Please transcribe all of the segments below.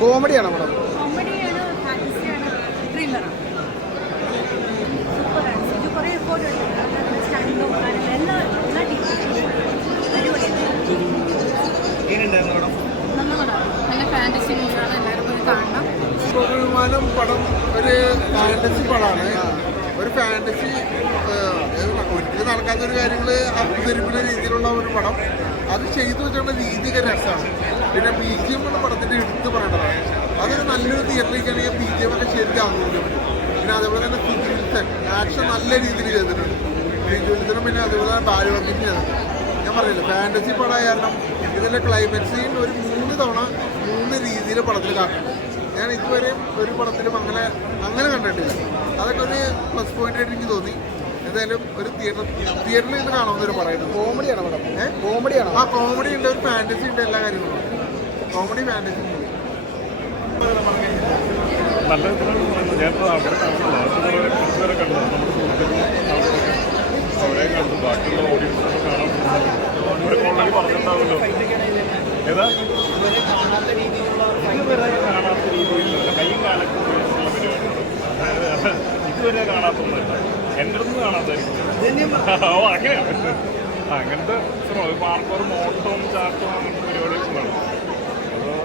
കോമഡിയാണോ പടം? കോമഡിയാണ്, ഫാന്റസിയാണ്, ത്രില്ലറാണ്. സൂപ്പറാണ്. ഇത് കുറേ എഫോർട്ട് എടുത്തിട്ടുണ്ട്. സ്റ്റണ്ടും എല്ലാ ഡീറ്റെയിൽസും അടിപൊളിയാണ്. നല്ല പടമാണ്. നല്ല ഫാന്റസി മൂവിയാണ്. എല്ലാവരും പോയി കാണണം. വിമാനം പടം ഒരു ഫാന്റസി പടമാണ്. ഒരു ഫാന്റസി ഒരിക്കലും നടക്കാത്തൊരു കാര്യങ്ങൾ അവതരിപ്പിക്കുന്ന രീതിയിലുള്ള ഒരു പടം. അത് ചെയ്തു വെച്ചുള്ള രീതിയൊക്കെ രസമാണ്. പിന്നെ ബി ജി എം എന്ന പടത്തിൻ്റെ എടുത്ത് പറയേണ്ടതാണ്. അതൊരു നല്ലൊരു തിയേറ്ററിലേക്കാണെങ്കിൽ ബി ജി എം ഒക്കെ ശരിക്കും ആസ്വദിക്കാൻ പറ്റും. പിന്നെ അതേപോലെ തന്നെ സുജിൽസൺ ആക്ഷൻ നല്ല രീതിയിൽ ചെയ്തിട്ടുണ്ട്. സുജിൽസനും പിന്നെ അതേപോലെ തന്നെ ബാലുവർക്കിനും ചെയ്തിട്ടുണ്ട്. ഞാൻ പറഞ്ഞില്ല, ഫാന്റസി പടമായ കാരണം ഇതിൻ്റെ ക്ലൈമാക്സിൽ ഒരു 3 തവണ 3 രീതിയിൽ പടത്തിൽ കാട്ടുന്നുണ്ട്. ഞാൻ ഇതുവരെ ഒരു പടത്തിലും അങ്ങനെ കണ്ടിട്ടില്ല. അതൊക്കെ ഒരു പ്ലസ് പോയിന്റ് ആയിട്ട് എനിക്ക് തോന്നി. എന്തായാലും ഒരു തിയേറ്ററിൽ ഇത് കാണാവുന്ന ഒരു പടമായിരുന്നു. കോമഡിയാണ് പടം. കോമഡിയാണ്. ആ കോമഡി ഉണ്ട്, ഒരു ഫാന്റസി ഉണ്ട്, എല്ലാ കാര്യങ്ങളും കോമഡി ഫാന്റസി മൂവി. നല്ല ഞാൻ ആൾക്കാരെ കാണുന്നില്ല, കണ്ടു നമ്മുടെ സുഹൃത്തുക്കളും അവരെ കണ്ടു. ബാക്കിയുള്ള ഓഡിയൻസിനൊക്കെ കാണാൻ ഓൾറെഡി പറഞ്ഞിട്ടുണ്ടാവുമല്ലോ. ഏതാ ഇതുവരെ കാണാത്ത രീതിയിലുള്ള കൈയും കാലൊക്കെ ഉപയോഗിച്ചുള്ള പരിപാടിയാണ്. ഇതുവരെ കാണാത്തൊന്നുമല്ല, എൻ്റെ അടുത്ത് കാണാത്തായിരിക്കും. ഓ അങ്ങനെയാണ്. അങ്ങനത്തെ പാർക്കോറും ഓട്ടവും ചാട്ടവും അങ്ങനത്തെ പരിപാടിയൊക്കെ വേണം. അപ്പോൾ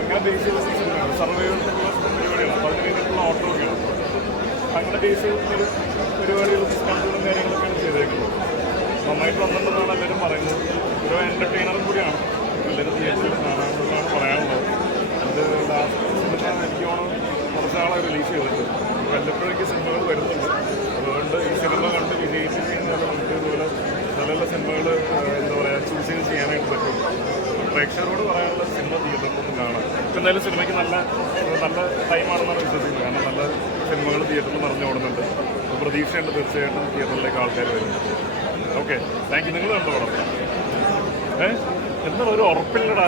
അങ്ങനെ ബേസ് ചെയ്ത സിസ്റ്റമാണ്, സർവൈവൽ പരിപാടിയാണ്. അപ്പോൾ അതിന് വേണ്ടിയിട്ടുള്ള ഓട്ടമൊക്കെയാണ്. അങ്ങനെ ബേസ് ചെയ്തൊരു പരിപാടികളും ഡിസ്കൗണ്ടുകളും കാര്യങ്ങളൊക്കെയാണ് ചെയ്തേക്കുന്നത്. നന്നായിട്ട് വന്നിട്ടുണ്ടെന്നാണ് എല്ലാവരും പറയുന്നത്. ഒരു എൻ്റർടൈനറും കൂടിയാണ്. എല്ലാവരും തിയേറ്ററിൽ കാണാമെന്നാണ് പറയാനുള്ളത്. അത് ലാസ്റ്റ് സിനിമ എനിക്ക് കുറച്ച് നാളെ റിലീസ് ചെയ്തിട്ടുണ്ട്. വല്ലപ്പോഴേക്ക് സിനിമകൾ വരുന്നുണ്ട്. അതുകൊണ്ട് ഈ സിനിമ കണ്ട് വിജയിച്ച് ചെയ്യുന്നത് നമുക്ക് ഇതുപോലെ നല്ല നല്ല സിനിമകൾ എന്താ പറയുക ചൂസ് ചെയ്യാനായിട്ട് പറ്റും. പ്രേക്ഷകരോട് പറയാനുള്ള സിനിമ തിയേറ്ററിലൊന്നും കാണാം. ഇപ്പം എന്തായാലും സിനിമയ്ക്ക് നല്ല ടൈമാണെന്നാണ് വിശ്വസിക്കുന്നത്. കാരണം നല്ല സിനിമകൾ തിയേറ്ററിൽ നിറഞ്ഞു ഓടുന്നുണ്ട്. അപ്പോൾ പ്രതീക്ഷയുണ്ട് തീർച്ചയായിട്ടും തിയേറ്ററിലേക്ക് ആൾക്കാർ വരും. Okay, thank you. നിങ്ങൾ കണ്ടു വളർത്താം. എന്താ ഒരു ഉറപ്പില്ലടാ.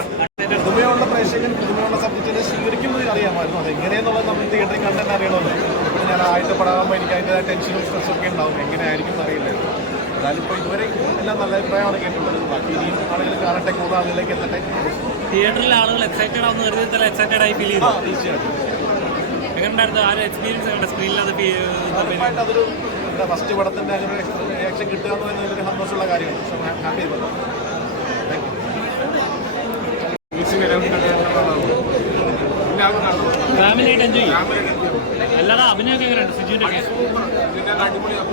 പുതുമയുള്ള പ്രേക്ഷകൻ പുതുമയുള്ള സബ്ജക്റ്റിനെ സ്വീകരിക്കുന്നത് അറിയാമായിരുന്നു. അത് എങ്ങനെയെന്നുള്ളത് നമ്മൾ തിയേറ്ററിൽ കണ്ടന്റ് അറിയണമല്ലോ. ഇപ്പോൾ ഞാൻ ആയിട്ട് പടാകുമ്പോൾ എനിക്ക് അതിൻ്റെ ടെൻഷനും സ്ട്രെസ്സൊക്കെ ഉണ്ടാവും. എങ്ങനെയായിരിക്കും അറിയില്ലായിരുന്നു. എന്നാലും ഇപ്പോൾ ഇതുവരെ എല്ലാം നല്ല അഭിപ്രായമാണ് കേട്ടുള്ളത്. ബാക്കി ഇനിയും ആളുകൾ കാണട്ടെ, കൂടുതൽ ആളുകളിലേക്ക് എത്തട്ടെ. തിയേറ്ററിൽ ആളുകൾ എക്സൈറ്റഡ് ആവുന്ന കരുതി എക്സൈറ്റഡ് ആയി ഫീൽ ചെയ്തു. തീർച്ചയായിട്ടും. എങ്ങനെയുണ്ടായിരുന്നു ആ ഒരു എക്സ്പീരിയൻസ്? കണ്ട സ്ക്രീനിൽ അത് അതൊരു ഫസ്റ്റ് പടത്തിൻ്റെ അങ്ങനെ റിയാക്ഷൻ കിട്ടുക എന്ന് പറയുന്നതൊരു സന്തോഷമുള്ള കാര്യമാണ്. So I am happy with that. Thank you. ഫാമിലിയായിട്ട് എൻജോയ് ചെയ്യും. അല്ലാതെ അഭിനയമൊക്കെ എങ്ങനെയുണ്ട്? സിജുവിൻ്റെ അടിപൊളിയാണ്.